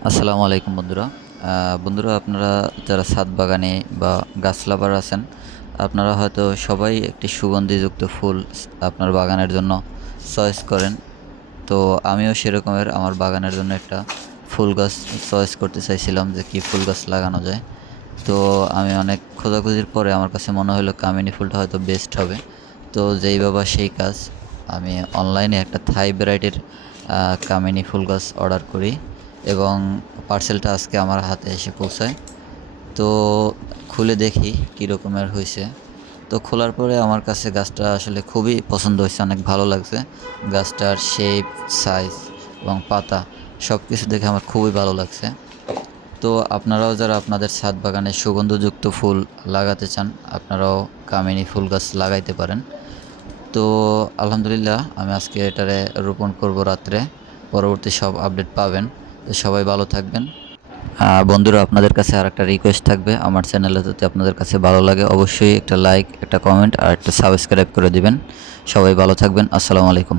আসসালামু আলাইকুম বন্ধুরা। বন্ধুরা, আপনারা যারা ছাদ বাগানে বা গাছ লাভার আছেন, আপনারা হয়তো সবাই একটি সুগন্ধিযুক্ত ফুল আপনার বাগানের জন্য চয়েস করেন। তো আমিও সেরকমের আমার বাগানের জন্য একটা ফুল গাছ চয়েস করতে চাইছিলাম যে কি ফুল গাছ লাগানো যায়। তো আমি অনেক খোঁজাখুঁজির পরে আমার কাছে মনে হলো কামিনী ফুলটা হয়তো বেস্ট হবে। তো যেই বাবা সেই কাজ, আমি অনলাইনে একটা থাই ভ্যারাইটির কামিনী ফুল গাছ অর্ডার করি। এবং পার্সেলটা আজকে আমার হাতে এসে পৌঁছায়। তো খুলে দেখি কী রকমের হয়েছে তো খোলার পরে আমার কাছে গাছটা আসলে খুবই পছন্দ হয়েছে অনেক ভালো লাগছে। গাছটার শেপ সাইজ এবং পাতা সব কিছু দেখে আমার খুবই ভালো লাগছে। তো আপনারাও যারা আপনাদের ছাদ বাগানে সুগন্ধযুক্ত ফুল লাগাতে চান, আপনারাও কামিনী ফুল গাছ লাগাইতে পারেন। তো আলহামদুলিল্লাহ, আমি আজকে এটারে রোপণ করব রাত্রে। পরবর্তী সব আপডেট পাবেন। সবাই ভালো থাকবেন। বন্ধুরা, আপনাদের কাছে আর একটা রিকোয়েস্ট থাকবে। আমার চ্যানেলে যদি আপনাদের কাছে ভালো লাগে, অবশ্যই একটা লাইক একটা কমেন্ট আর একটা সাবস্ক্রাইব করে দিবেন। সবাই ভালো থাকবেন। আসসালামু আলাইকুম।